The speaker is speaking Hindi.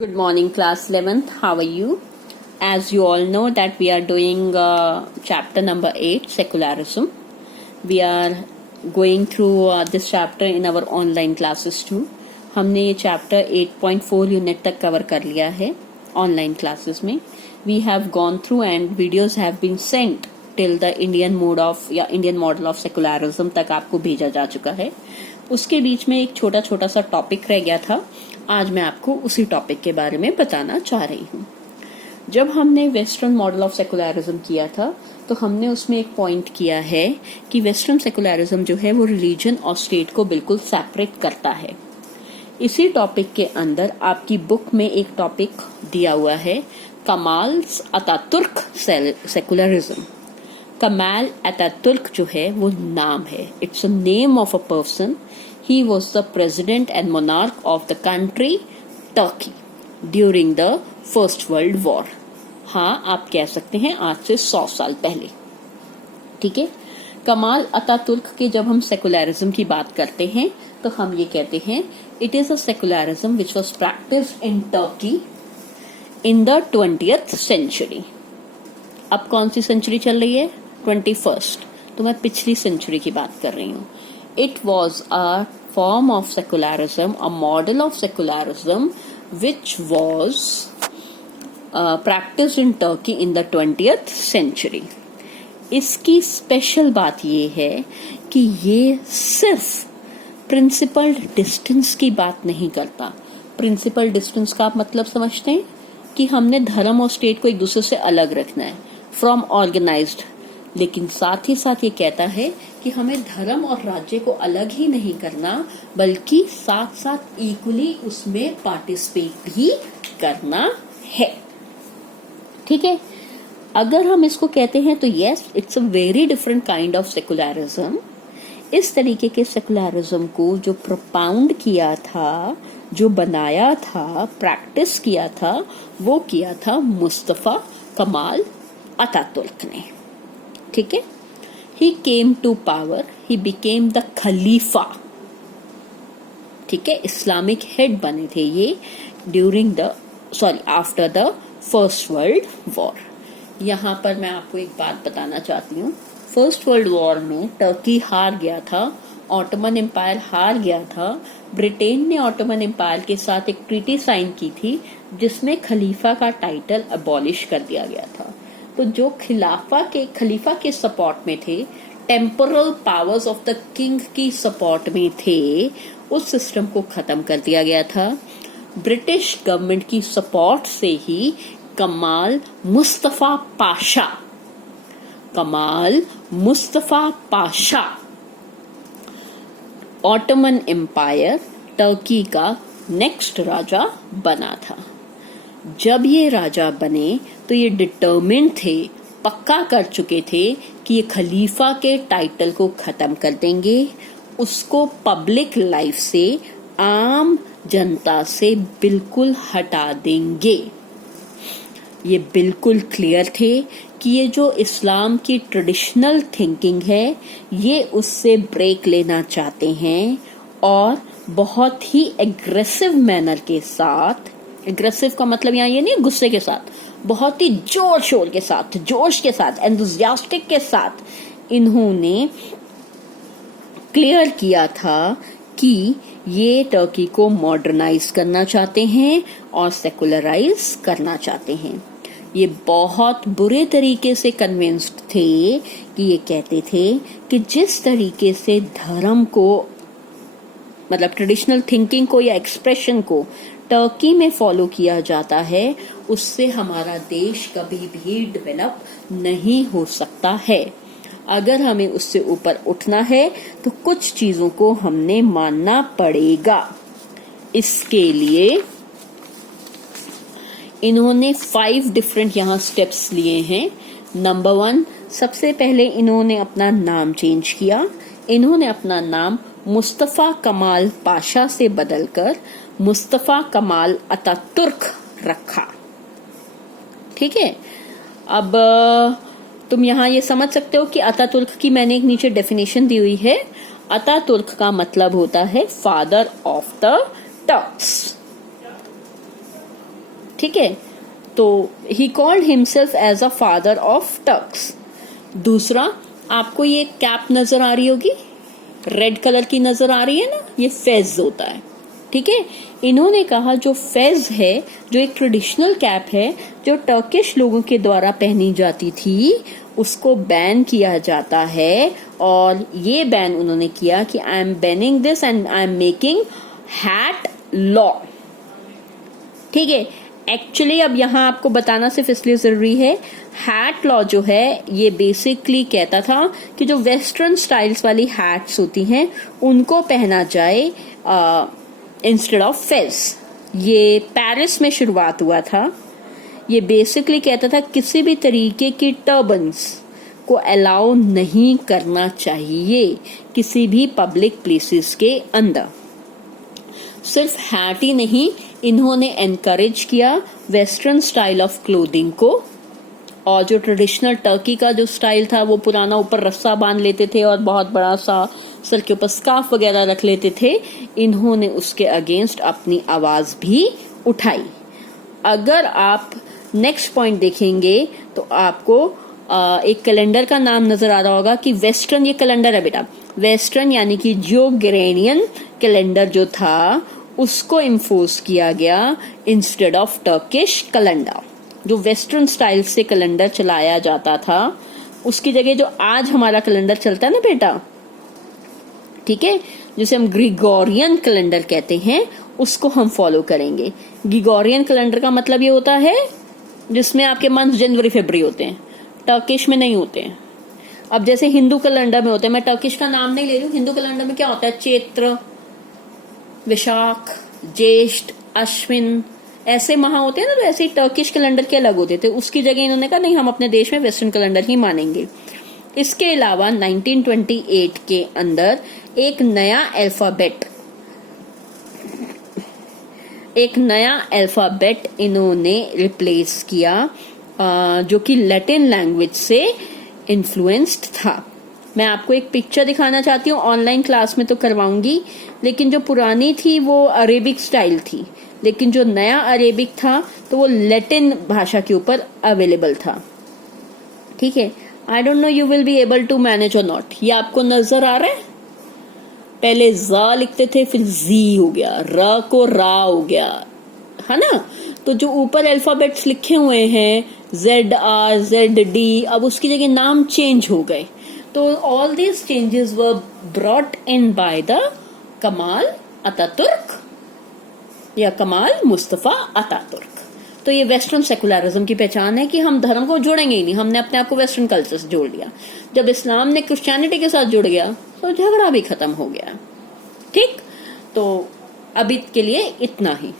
Good morning, class 11th. How are you? As you all know that we are doing chapter number 8, secularism. We are going through this chapter in our online classes too. हमने ये chapter 8.4 unit तक cover कर लिया है online classes में. We have gone through and videos have been sent till the Indian mode of या Indian model of secularism तक आपको भेजा जा चुका है. उसके बीच में एक छोटा छोटा सा टॉपिक रह गया था. आज मैं आपको उसी टॉपिक के बारे में बताना चाह रही हूँ. जब हमने वेस्टर्न मॉडल ऑफ सेकुलरिज्म किया था तो हमने उसमें एक पॉइंट किया है कि वेस्टर्न सेकुलरिज्म जो है वो रिलीजन और स्टेट को बिल्कुल सेपरेट करता है. इसी टॉपिक के अंदर आपकी बुक में एक टॉपिक दिया हुआ है, Kemal Ataturk secularism. Kemal Ataturk जो है वो नाम है, it's a name of a person. He was the president and monarch of the country Turkey during the First World War. हाँ, आप कह सकते हैं आज से 100 साल पहले. ठीक है. कमाल अतातुर्क के जब हम सेकुलरिज्म की बात करते हैं तो हम ये कहते हैं it is a secularism which was practised in Turkey in the 20th century. अब कौन सी सेंचुरी चल रही है? 21st. तो मैं पिछली सेंचुरी की बात कर रही हूँ. It was a form of secularism, a model of secularism, which was practiced in Turkey in the 20th century. इसकी स्पेशल बात ये है कि ये सिर्फ प्रिंसिपल डिस्टेंस की बात नहीं करता. प्रिंसिपल डिस्टेंस का आप मतलब समझते हैं कि हमने धर्म और स्टेट को एक दूसरे से अलग रखना है फ्रॉम ऑर्गेनाइज्ड, लेकिन साथ ही साथ ये कहता है कि हमें धर्म और राज्य को अलग ही नहीं करना बल्कि साथ साथ इक्वली उसमें पार्टिसिपेट भी करना है. ठीक है. अगर हम इसको कहते हैं तो yes, it's a very different kind of secularism. इस तरीके के सेकुलरिज्म को जो प्रोपाउंड किया था, जो बनाया था, प्रैक्टिस किया था, वो किया था मुस्तफा कमाल अतातुर्क ने. ठीक है. He came to power, he became the Khalifa. ठीक है. इस्लामिक हेड बने थे ये after the first world war. यहाँ पर मैं आपको एक बात बताना चाहती हूँ. फर्स्ट वर्ल्ड वॉर में टर्की हार गया था, ऑटोमन एम्पायर हार गया था. ब्रिटेन ने ऑटोमन एम्पायर के साथ एक ट्रीटी साइन की थी जिसमें खलीफा का टाइटल अबॉलिश कर दिया गया था. तो जो खलीफा के सपोर्ट में थे, temporal powers of the king की सपोर्ट में थे, उस सिस्टम को खत्म कर दिया गया था. ब्रिटिश गवर्नमेंट की सपोर्ट से ही Kamal Mustafa Pasha Ottoman empire Turkey का नेक्स्ट राजा बना था. जब ये राजा बने तो ये डिटर्मिन्ड थे, पक्का कर चुके थे कि ये खलीफा के टाइटल को खत्म कर देंगे, उसको पब्लिक लाइफ से, आम जनता से बिल्कुल हटा देंगे. ये बिल्कुल क्लियर थे कि ये जो इस्लाम की ट्रेडिशनल थिंकिंग है ये उससे ब्रेक लेना चाहते हैं और बहुत ही एग्रेसिव मैनर के साथ, एग्रेसिव का मतलब यहाँ ये नहीं गुस्से के साथ, बहुत ही जोश के साथ, एंथुसियास्टिक के साथ इन्होंने क्लियर किया था कि ये टर्की को मॉडर्नाइज करना चाहते हैं और सेकुलराइज करना चाहते हैं. ये बहुत बुरे तरीके से कन्विंस्ड थे कि ये कहते थे कि जिस तरीके से धर्म को, मतलब ट्रेडिशनल थिंकिंग को या एक्सप्रेशन को टर्की में फॉलो किया जाता है, उससे हमारा देश कभी भी डेवलप नहीं हो सकता है. अगर हमें उससे ऊपर उठना है तो कुछ चीजों को हमने मानना पड़ेगा. इसके लिए इन्होंने 5 डिफरेंट यहाँ स्टेप्स लिए हैं. नंबर 1, सबसे पहले इन्होंने अपना नाम चेंज किया. इन्होंने अपना नाम मुस्तफा कमाल पाशा से बदलकर मुस्तफा कमाल अतातुर्क रखा. ठीक है. अब तुम यहाँ ये समझ सकते हो कि अतातुर्क की मैंने एक नीचे डेफिनेशन दी हुई है. अतातुर्क का मतलब होता है फादर ऑफ द टर्क्स. ठीक है, तो he called himself as a father of Turks. दूसरा, आपको ये कैप नजर आ रही होगी, रेड कलर की नजर आ रही है ना, ये फेज होता है, ठीक है। इन्होंने कहा जो फेज है, जो एक ट्रेडिशनल कैप है जो टर्किश लोगों के द्वारा पहनी जाती थी, उसको बैन किया जाता है। और ये बैन उन्होंने किया कि I am banning this and I am making hat law, ठीक है। एक्चुअली अब यहाँ आपको बताना सिर्फ इसलिए जरूरी है, हैट लॉ जो है ये बेसिकली कहता था कि जो वेस्टर्न स्टाइल्स वाली हैट्स होती हैं उनको पहना जाए इंस्टेड ऑफ फेज। ये पेरिस में शुरुआत हुआ था। ये बेसिकली कहता था किसी भी तरीके की टर्बन्स को अलाउ नहीं करना चाहिए किसी भी पब्लिक प्लेसेस के अंदर। सिर्फ हैट ही नहीं, इन्होंने एनकरेज किया वेस्टर्न स्टाइल ऑफ क्लोथिंग को, और जो ट्रेडिशनल टर्की का जो स्टाइल था वो पुराना ऊपर रस्सा बांध लेते थे और बहुत बड़ा सा सर के ऊपर स्कार्फ वगैरह रख लेते थे, इन्होंने उसके अगेंस्ट अपनी आवाज भी उठाई। अगर आप नेक्स्ट पॉइंट देखेंगे तो आपको एक कैलेंडर का नाम नजर आ रहा होगा कि वेस्टर्न, ये कैलेंडर है बेटा, वेस्टर्न यानी कि जो ग्रेनियन कैलेंडर जो था उसको इम्पोज किया गया इंस्टेड ऑफ टर्किश कैलेंडर। जो वेस्टर्न स्टाइल से कैलेंडर चलाया जाता था उसकी जगह जो आज हमारा कैलेंडर चलता है ना बेटा, ठीक है, जिसे हम ग्रिगोरियन कैलेंडर कहते हैं, उसको हम फॉलो करेंगे। ग्रिगोरियन कैलेंडर का मतलब ये होता है जिसमें आपके मंथ जनवरी फरवरी होते हैं, टर्किश में नहीं होते हैं। अब जैसे हिंदू कैलेंडर में होते हैं, मैं टर्किश का नाम नहीं ले रही हूँ, हिंदू कैलेंडर में क्या होता है, चैत्र, विशाख, ज्येष्ठ, अश्विन, ऐसे माह होते हैं ना, तो ऐसे ही टर्किश कैलेंडर के अलग होते थे। उसकी जगह इन्होंने कहा नहीं, हम अपने देश में वेस्टर्न कैलेंडर ही मानेंगे। इसके अलावा 1928 के अंदर एक नया अल्फाबेट इन्होंने रिप्लेस किया जो कि लैटिन लैंग्वेज से इन्फ्लुएंस्ड था। मैं आपको एक पिक्चर दिखाना चाहती हूँ, ऑनलाइन क्लास में तो करवाऊंगी, लेकिन जो पुरानी थी वो अरेबिक स्टाइल थी, लेकिन जो नया अरेबिक था तो वो लैटिन भाषा के ऊपर अवेलेबल था, ठीक है। I don't know you will be able to manage और नॉट। ये आपको नजर आ रहा है, पहले जा लिखते थे, फिर जी हो गया, र को रा हो गया, है ना। तो जो ऊपर अल्फाबेट्स लिखे हुए हैं ZR ZD, अब उसकी जगह नाम चेंज हो गए। तो all these changes were brought in by the Kemal Ataturk या कमाल मुस्तफा अतातुर्क। तो ये वेस्टर्न सेकुलरिज्म की पहचान है कि हम धर्म को जोड़ेंगे ही नहीं, हमने अपने आप को वेस्टर्न कल्चर से जोड़ लिया। जब इस्लाम ने क्रिश्चियनिटी के साथ जुड़ गया तो झगड़ा भी खत्म हो गया, ठीक। तो अभी के लिए इतना ही।